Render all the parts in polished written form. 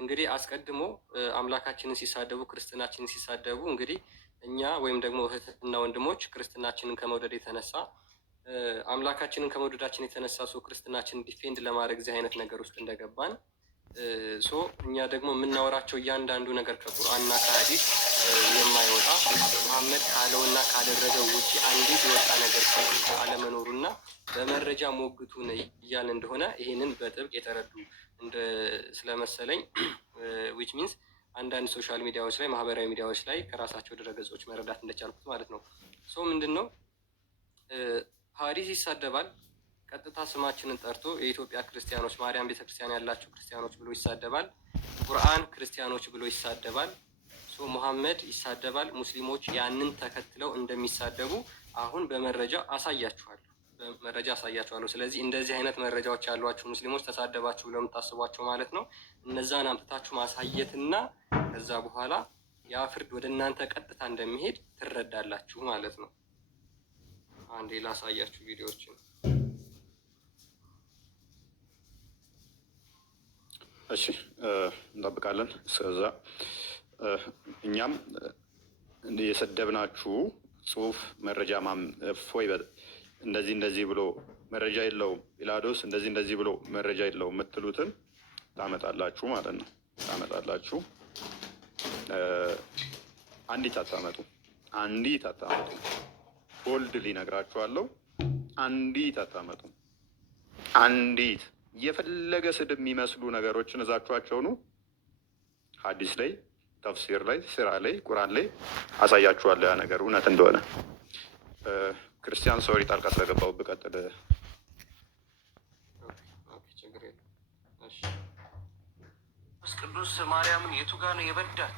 እንግዲህ አስቀድሞ አምላካችንን ሲሳደቡ ክርስትናችንን ሲሳደቡ እንግዲህ እኛ ወይም ደግሞ እህትና ወንድሞች ክርስትናችንን ከመውደድ የተነሳ አምላካችንን ከመውደዳችን የተነሳ ሰው ክርስትናችንን ዲፌንድ ለማድረግ እዚህ አይነት ነገር ውስጥ እንደገባን ሶ እኛ ደግሞ የምናወራቸው እያንዳንዱ ነገር ከቁርአንና ከሀዲስ የማይወጣ መሐመድ ካለውና ካደረገው ውጭ አንዲት የወጣ ነገር አለመኖሩና በመረጃ ሞግቱን እያልን እንደሆነ ይህንን በጥብቅ የተረዱ ስለመሰለኝ ዊች ሚንስ አንዳንድ ሶሻል ሚዲያዎች ላይ ማህበራዊ ሚዲያዎች ላይ ከራሳቸው ድረገጾች መረዳት እንደቻልኩት ማለት ነው። ሶ ምንድን ነው ሀዲስ ይሳደባል። ቀጥታ ስማችንን ጠርቶ የኢትዮጵያ ክርስቲያኖች ማርያም ቤተክርስቲያን ያላቸው ክርስቲያኖች ብሎ ይሳደባል። ቁርአን ክርስቲያኖች ብሎ ይሳደባል። ሶ ሙሐመድ ይሳደባል። ሙስሊሞች ያንን ተከትለው እንደሚሳደቡ አሁን በመረጃ አሳያችኋለሁ። ስለዚህ እንደዚህ አይነት መረጃዎች ያሏችሁ ሙስሊሞች ተሳደባችሁ ብለው የምታስቧቸው ማለት ነው እነዛን አምጥታችሁ ማሳየትና ከዛ በኋላ ያ ፍርድ ወደ እናንተ ቀጥታ እንደሚሄድ ትረዳላችሁ ማለት ነው። አንዴ ላሳያችሁ ቪዲዮዎችን። እሺ እንጠብቃለን። እስከዛ እኛም የሰደብናችሁ ጽሁፍ መረጃ እፎይ እንደዚህ ብሎ መረጃ የለውም፣ ጲላዶስ እንደዚህ ብሎ መረጃ የለውም የምትሉትን ታመጣላችሁ ማለት ነው። ታመጣላችሁ። አንዲት አታመጡ። ቦልድ ሊነግራችኋለሁ። አንዲት አታመጡ። አንዲት የፈለገ ስድብ የሚመስሉ ነገሮችን እዛችኋቸው ነው። ሐዲስ ላይ፣ ተፍሲር ላይ፣ ሲራ ላይ፣ ቁርአን ላይ አሳያችኋለሁ ያ ነገር እውነት እንደሆነ። ክርስቲያን ሶሪ ጣልቃ ስለገባው ብቀጥል ቅዱስ ማርያምን የቱ ጋር ነው የበዳት?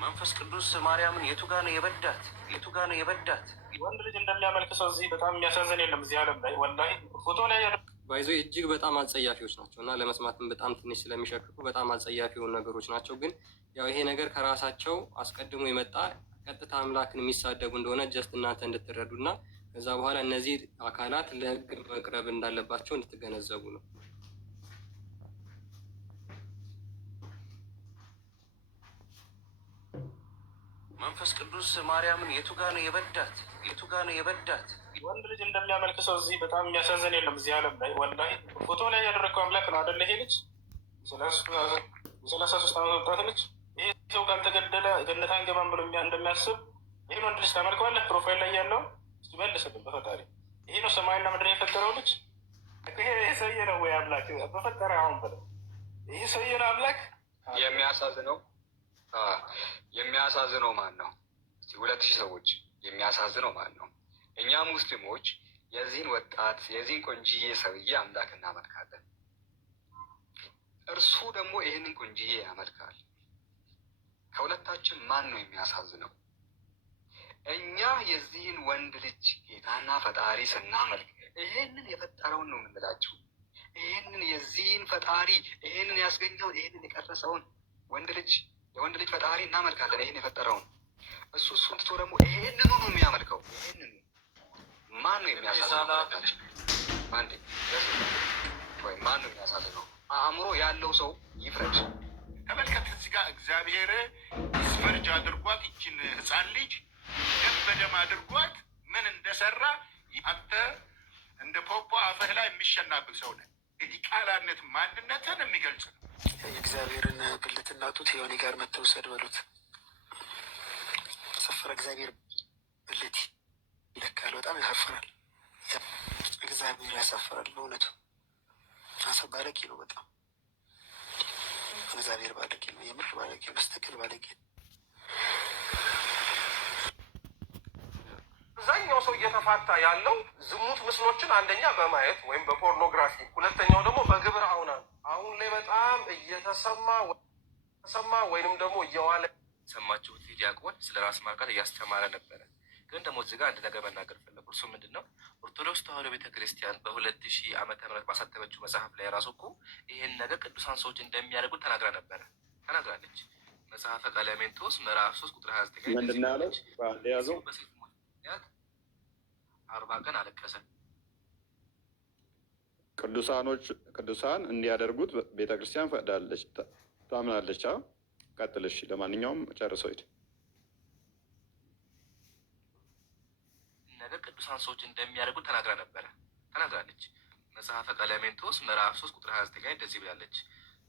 መንፈስ ቅዱስ ማርያምን የቱ ጋር ነው የበዳት? ወንድ ልጅ እንደሚያመልክ ሰው እዚህ በጣም የሚያሳዝን የለም እዚህ ዓለም ላይ ወላሂ። ፎቶ ላይ ባይዞ እጅግ በጣም አጸያፊዎች ናቸው እና ለመስማትም በጣም ትንሽ ስለሚሸክፉ በጣም አጸያፊ የሆኑ ነገሮች ናቸው። ግን ያው ይሄ ነገር ከራሳቸው አስቀድሞ የመጣ ቀጥታ አምላክን የሚሳደቡ እንደሆነ ጀስት እናንተ እንድትረዱ እና ከዛ በኋላ እነዚህ አካላት ለሕግ መቅረብ እንዳለባቸው እንድትገነዘቡ ነው። መንፈስ ቅዱስ ማርያምን የቱ ጋር ነው የበዳት? ወንድ ልጅ እንደሚያመልክ ሰው እዚህ በጣም የሚያሳዝን የለም እዚህ ዓለም ላይ ወላሂ። ፎቶ ላይ ያደረገው አምላክ ነው አደለ? ይሄ ልጅ 33 ዓመት ወጣት ልጅ ይሄ ሰው ካልተገደለ ገነት አንገባም ብሎ እንደሚያስብ ይህን ወንድ ልጅ ታመልከዋለህ? ፕሮፋይል ላይ ያለው እስኪ መልስልን በፈጣሪ። ይሄ ነው ሰማይና ምድር የፈጠረው ልጅ? ይሄ ሰውዬ ነው ወይ አምላክ? በፈጠረ አሁን ብለው ይሄ ሰውዬ ነው አምላክ? የሚያሳዝነው ማን ነው? እስቲ 2000 ሰዎች የሚያሳዝነው ማን ነው? እኛ ሙስሊሞች የዚህን ወጣት የዚህን ቆንጂዬ ሰውዬ አምላክ እናመልካለን። እርሱ ደግሞ ይህንን ቆንጂዬ ያመልካል። ከሁለታችን ማን ነው የሚያሳዝነው? እኛ የዚህን ወንድ ልጅ ጌታና ፈጣሪ ስናመልክ ይህንን የፈጠረውን ነው የምንላቸው። ይህንን የዚህን ፈጣሪ ይህንን ያስገኘውን ይህንን የቀረጸውን የወንድ ልጅ ፈጣሪ እናመልካለን። ይህን የፈጠረውን እሱን ትቶ ደግሞ ይህንኑ ነው የሚያመልከው። ይህንን ማን ነው የሚያሳዝነው? ማን ነው የሚያሳዝነው? አእምሮ ያለው ሰው ይፍረድ። ተመልከት፣ እዚህ ጋር እግዚአብሔር ስፈርጅ አድርጓት ይችን ህፃን ልጅ ደም በደም አድርጓት ምን እንደሰራ አንተ እንደ ፖፖ አፍህ ላይ የሚሸናብል ሰው ነህ። እንግዲህ ቃላነት ማንነትን የሚገልጽ ነው። የእግዚአብሔርን ብልትና ጡት የሆነ ጋር መተውሰድ በሉት ሰፈረ። እግዚአብሔር ብልት ይለካል። በጣም ያሳፍራል። እግዚአብሔር ያሳፍራል በእውነቱ። ባለጌ ነው በጣም እግዚአብሔር ባለጌ ነው። የምር ባለጌ በስተክል ባለጌ። አብዛኛው ሰው እየተፋታ ያለው ዝሙት ምስሎችን አንደኛ በማየት ወይም በፖርኖግራፊ፣ ሁለተኛው ደግሞ በግብረ አውናን አሁን ላይ በጣም እየተሰማ ወይንም ደግሞ እየዋለ ሰማችሁት። ዲያቆን ስለ ራስ ማርካት እያስተማረ ነበረ። ግን ደግሞ እዚህ ጋር አንድ ነገር መናገር ፈለጉ። እርሱ ምንድን ነው? ኦርቶዶክስ ተዋሕዶ ቤተክርስቲያን በ2000 ዓመተ ምህረት ባሳተመችው መጽሐፍ ላይ ራሱ እኮ ይህን ነገር ቅዱሳን ሰዎች እንደሚያደርጉት ተናግራለች። መጽሐፈ ቀለሜንጦስ ምዕራፍ 3 ቁጥር 29 ምንድን ነው ያለው? ያዘው በሴት ሞት 40 ቀን አለቀሰ። ቅዱሳን እንዲያደርጉት ቤተክርስቲያን ፈቅዳለች ታምናለች። ቀጥልሽ። ለማንኛውም ጨርሰው ሂድ። ነገር ቅዱሳን ሰዎች እንደሚያደርጉት ተናግራለች። መጽሐፈ ቀለሜንቶስ ምዕራፍ 3 ቁጥር 29 ላይ እንደዚህ ብላለች።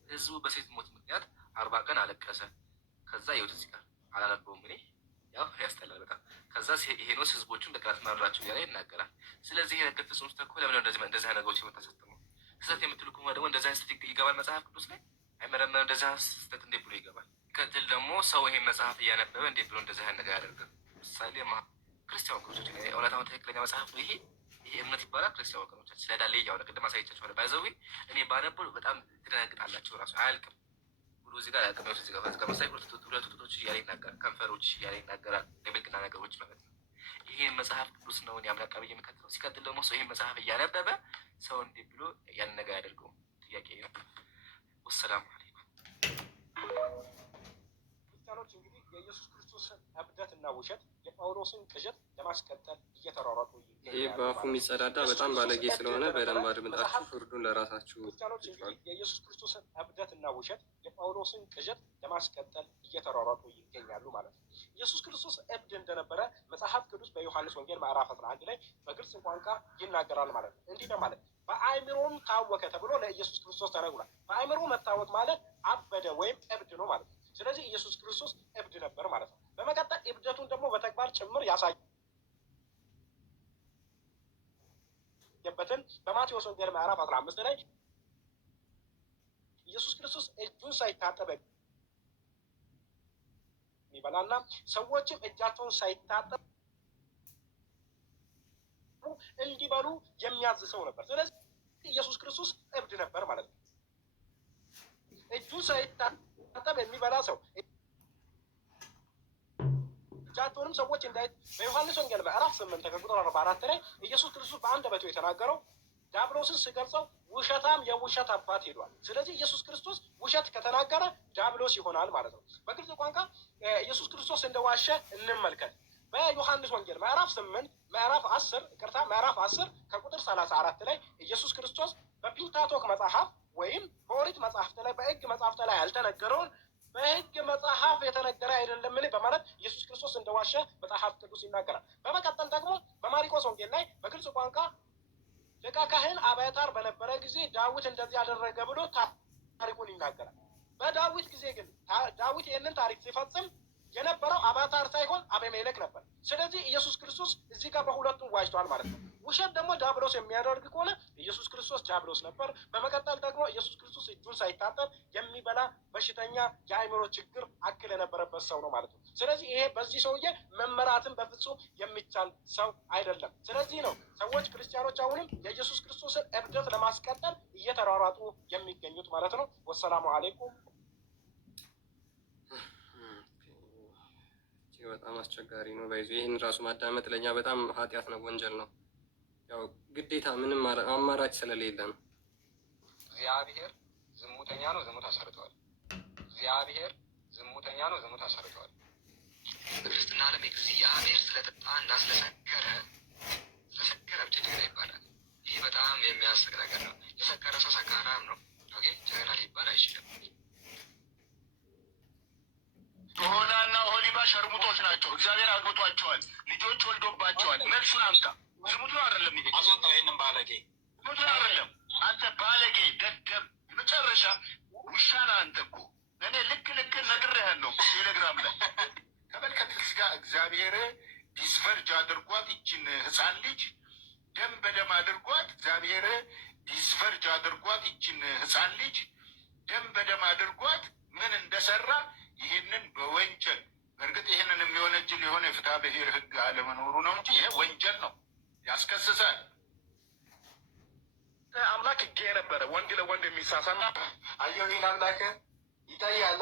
ህዝቡ በሴት ሞት ምክንያት 40 ቀን አለቀሰ። ከዛ ይወት እዚህ ጋር አላነበውም እኔ ያው ያስጠላል በጣም። ከዛ ሄኖስ ህዝቦቹን በቅናት መራቸው እያለ ይናገራል። ስለዚህ ይሄ ነገር ፍጹም ስተኮ ለምን እንደዚህ ነገሮች የምታሰጥሙ ስህተት የምትሉ ከሆነ ደግሞ እንደዚህ ስህተት ይገባል መጽሐፍ ቅዱስ ላይ አይመረመርም። እንደዚህ ስህተት እንዴት ብሎ ይገባል? ከትል ደግሞ ሰው ይሄን መጽሐፍ እያነበበ እንዴት ብሎ እንደዚህ ነገር ያደርጋል? ምሳሌ ክርስቲያን ወገኖች እውነታውን ትክክለኛ መጽሐፍ ነው ይሄ እምነት ይባላል። ክርስቲያን ወገኖች ስለዳለ እያወረ ቅድም አሳይቻችኋለሁ። ባይዘዊ እኔ ባነበው በጣም ትደነግጣላችሁ። ራሱ አያልቅም ብሎ እዚህ ጋር ያልቅም። እዚህ ጋር መሳይ ሁለቱ ጡቶች እያለ ይናገራል፣ ከንፈሮች እያለ ይናገራል። የብልግና ነገሮች ማለት ነው። ይሄን መጽሐፍ ቅዱስ ነው ያምላቃ ብዬ የምከትለው። ሲቀጥል ደግሞ ሰው ይሄን መጽሐፍ እያነበበ ሰው እንዲህ ብሎ ያን ነገር ያደርገው ጥያቄ ነው። ወሰላሙ አለይኩም። ክርስቲያኖች እንግዲህ የኢየሱስ ክርስቶስን እብደት እና ውሸት የጳውሎስን ቅዠት ለማስቀጠል እየተሯሯጡ ይህ በአፉ የሚጸዳዳ በጣም ባለጌ ስለሆነ በደንብ አድምጣችሁ ፍርዱን ለራሳችሁ። ክርስቲያኖች እንግዲህ የኢየሱስ ክርስቶስን እብደት እና ውሸት የጳውሎስን ቅዠት ለማስቀጠል እየተሯሯጡ ይገኛሉ ማለት ነው። ኢየሱስ ክርስቶስ እብድ እንደነበረ መጽሐፍ ቅዱስ በዮሐንስ ወንጌል ምዕራፍ 11 ላይ በግልጽ ቋንቋ ይናገራል ማለት ነው። እንዲህ በማለት በአእምሮም ታወከ ተብሎ ለኢየሱስ ክርስቶስ ተነግሯል። በአእምሮ መታወክ ማለት አበደ ወይም እብድ ነው ማለት ነው። ስለዚህ ኢየሱስ ክርስቶስ እብድ ነበር ማለት ነው። በመቀጠል እብደቱን ደግሞ በተግባር ጭምር ያሳየበትን በማቴዎስ ወንጌል ምዕራፍ 15 ላይ ኢየሱስ ክርስቶስ እጁን ሳይታጠብ የሚበላና ሰዎችም እጃቸውን ሳይታጠቡ እንዲበሉ የሚያዝ ሰው ነበር። ስለዚህ ኢየሱስ ክርስቶስ እብድ ነበር ማለት ነው። እጁን ሳይታጠብ የሚበላ ሰው እጃቸውንም ሰዎች በዮሐንስ ወንጌል ምዕራፍ 8 ከቁጥር 44 ላይ ኢየሱስ ክርስቶስ በአንደበቱ የተናገረው ዲያብሎስን ሲገልጸው ውሸታም የውሸት አባት ሄዷል። ስለዚህ ኢየሱስ ክርስቶስ ውሸት ከተናገረ ዲያብሎስ ይሆናል ማለት ነው። በግልጽ ቋንቋ ኢየሱስ ክርስቶስ እንደዋሸ እንመልከት። በዮሐንስ ወንጌል ምዕራፍ 8 ምዕራፍ 10 ከቁጥር 34 ላይ ኢየሱስ ክርስቶስ በፒንታቶክ መጽሐፍ ወይም በኦሪት መጽሐፍት ላይ በሕግ መጽሐፍት ላይ ያልተነገረውን በሕግ መጽሐፍ የተነገረ አይደለምን በማለት ኢየሱስ ክርስቶስ እንደዋሸ መጽሐፍ ቅዱስ ይናገራል። በመቀጠል ደግሞ በማርቆስ ወንጌል ላይ በግልጽ ቋንቋ ሊቀ ካህን አብያታር በነበረ ጊዜ ዳዊት እንደዚህ ያደረገ ብሎ ታሪኩን ይናገራል። በዳዊት ጊዜ ግን ዳዊት ይህንን ታሪክ ሲፈጽም የነበረው አብያታር ሳይሆን አቤሜሌክ ነበር። ስለዚህ ኢየሱስ ክርስቶስ እዚህ ጋር በሁለቱም ዋጅቷል ማለት ነው። ውሸት ደግሞ ዲያብሎስ የሚያደርግ ከሆነ ኢየሱስ ክርስቶስ ዲያብሎስ ነበር። በመቀጠል ደግሞ ኢየሱስ ክርስቶስ እጁን ሳይታጠብ የሚበላ በሽተኛ፣ የአእምሮ ችግር አክል የነበረበት ሰው ነው ማለት ነው። ስለዚህ ይሄ በዚህ ሰውዬ መመራትን በፍጹም የሚቻል ሰው አይደለም። ስለዚህ ነው ሰዎች ክርስቲያኖች አሁንም የኢየሱስ ክርስቶስን እብደት ለማስቀጠል እየተሯሯጡ የሚገኙት ማለት ነው። ወሰላሙ አሌይኩም። በጣም አስቸጋሪ ነው። ባይዞ ይህን ራሱ ማዳመጥ ለእኛ በጣም ኃጢአት ነው፣ ወንጀል ነው። ያው ግዴታ ምንም አማራጭ ስለሌለ ነው። እግዚአብሔር ዝሙተኛ ነው፣ ዝሙት አሰርተዋል። እግዚአብሔር ዝሙተኛ ነው፣ ዝሙት አሰርተዋል። በክርስትና ዓለም እግዚአብሔር ስለጠጣና ስለሰከረ ብቻ ጀግና ይባላል። ይህ በጣም የሚያስቅ ነገር ነው። የሰከረ ሰው ሰካራም ነው። ጀግና ሊባል አይችልም። ኦሆላና ኦሆሊባ ሸርሙጦች ናቸው። እግዚአብሔር አግብቷቸዋል፣ ልጆች ወልዶባቸዋል። መልሱን አምጣ። ዝሙት ነው አይደለም? ይሄ አስወጣው። ይህንን ባለጌ ዝሙት ነው አይደለም? አንተ ባለጌ ደደብ፣ መጨረሻ ውሻ ነህ አንተ እኮ። እኔ ልክ ነግሬሃለሁ ቴሌግራም ላይ ተመልከት። እዚህ ጋር እግዚአብሔር ዲስቨርጅ አድርጓት ይችን ህፃን ልጅ ደም በደም አድርጓት። እግዚአብሔር ዲስቨርጅ አድርጓት ይችን ህፃን ልጅ ደም በደም አድርጓት ምን እንደሰራ ይህንን በወንጀል በእርግጥ ይህንን የሚወነጅል የሆነ የፍትሐ ብሔር ህግ አለመኖሩ ነው እንጂ ይሄ ወንጀል ነው፣ ያስከስሳል። አምላክ ህግ የነበረ ወንድ ለወንድ የሚሳሳና አየሁ ይህን አምላክ ይታያል።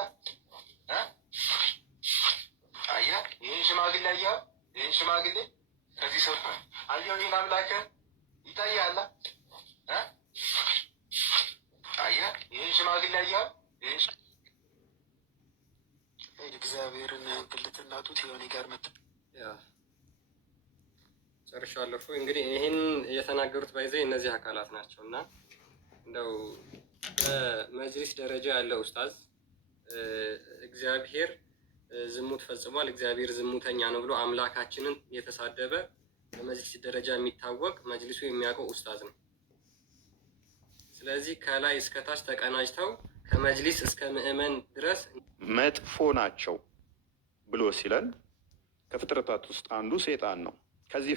አየህ ይህን ሽማግሌ አየኸው? ይህን ሽማግሌ ከዚህ ሰው አየሁ ይህን አምላክ ይታያል። አየህ ይህን ሽማግሌ አየኸው? እግዚአብሔርን ብልትና ጡት የሆነ ጋር መጣ። ጨርሻለሁ። እንግዲህ ይህን የተናገሩት ባይዘ እነዚህ አካላት ናቸው እና እንደው በመጅሊስ ደረጃ ያለው ኡስታዝ እግዚአብሔር ዝሙት ፈጽሟል፣ እግዚአብሔር ዝሙተኛ ነው ብሎ አምላካችንን የተሳደበ በመጅሊስ ደረጃ የሚታወቅ መጅሊሱ የሚያውቀው ኡስታዝ ነው። ስለዚህ ከላይ እስከ ታች ተቀናጅተው ከመጅሊስ እስከ ምዕመን ድረስ መጥፎ ናቸው ብሎ ሲለን ከፍጥረታት ውስጥ አንዱ ሴጣን ነው። ከዚህ